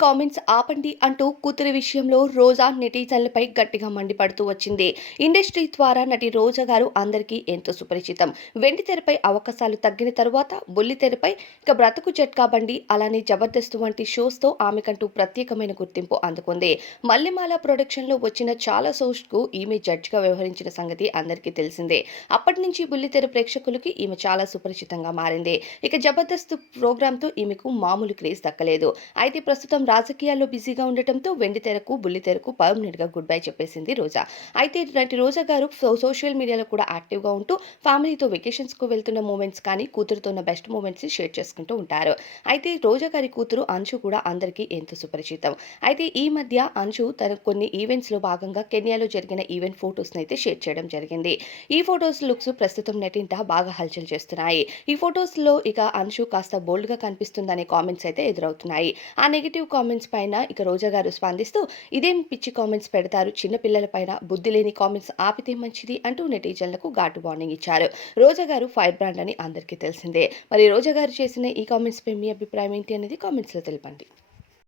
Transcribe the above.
Comments ఆపండి అంటూ కూతురి విషయంలో రోజా నెటిజన్లపై గట్టిగా మండిపడుతూ వచ్చింది. ఇండస్ట్రీ ద్వారా నటి రోజా గారు అందరికీ ఎంతో సుపరిచితం. వెండి తెరపై అవకాశాలు తగ్గిన తరువాత బుల్లి తెరపై ఇక బ్రతుకు జట్కా బండి, అలానే జబర్దస్త్ వంటి షోస్తో ఆమెకంటూ ప్రత్యేకమైన గుర్తింపు అందుకుంది. మల్లెమాల ప్రొడక్షన్లో వచ్చిన చాలా షోస్కు ఈమె జడ్జిగా వ్యవహరించిన సంగతి అందరికీ తెలిసిందే. అప్పటి నుంచి బుల్లితెర ప్రేక్షకులకి ఈమె చాలా సుపరిచితంగా మారింది. ఇక జబర్దస్త్ ప్రోగ్రాంతో ఈమెకు మామూలు క్రేజ్ దక్కలేదు. అయితే ప్రస్తుతం రాజకీయాల్లో బిజీగా ఉండటంతో వెండితెరకు, బుల్లితెరకు పర్మనెంట్‌గా గుడ్ బై చెప్పేసింది రోజా. అయితే నటి రోజా గారు సోషల్ మీడియాలో కూడా యాక్టివ్‌గా ఉంటూ ఫ్యామిలీతో వెకేషన్స్‌కు వెళ్తున్న మూమెంట్స్ కానీ, కూతురుతో ఉన్న బెస్ట్ మూమెంట్స్‌ని షేర్ చేసుకుంటూ ఉంటారు. అయితే రోజా గారి కూతురు అంశు కూడా అందరికీ ఎంతో సుపరిచితం. అయితే ఈ మధ్య అంశు తన కొన్ని ఈవెంట్స్‌లో భాగంగా కెన్యాలో జరిగిన ఈవెంట్ ఫోటోస్‌ని అయితే షేర్ చేయడం జరిగింది. ఈ ఫోటోస్ లుక్స్ ప్రస్తుతం నెట్టింట బాగా హల్చల్ చేస్తున్నాయి. ఈ ఫోటోస్‌లో ఇక అంశు కాస్త బోల్డ్‌గా కనిపిస్తుందనే కామెంట్స్ అయితే ఎదురవుతున్నాయి. ఆ నెగెటివ్ కామెంట్స్ పైన ఇక రోజా గారు స్పందిస్తూ, ఇదేం పిచ్చి కామెంట్స్ పెడతారు, చిన్న పిల్లల పైన బుద్ధి లేని కామెంట్స్ ఆపితే మంచిది అంటూ నెటిజన్లకు ఘాటు వార్నింగ్ ఇచ్చారు. రోజా గారు ఫైర్ బ్రాండ్ అని అందరికీ తెలిసిందే. మరి రోజా గారు చేసిన ఈ కామెంట్స్ పై మీ అభిప్రాయం ఏంటి అనేది కామెంట్స్‌లో తెలపండి.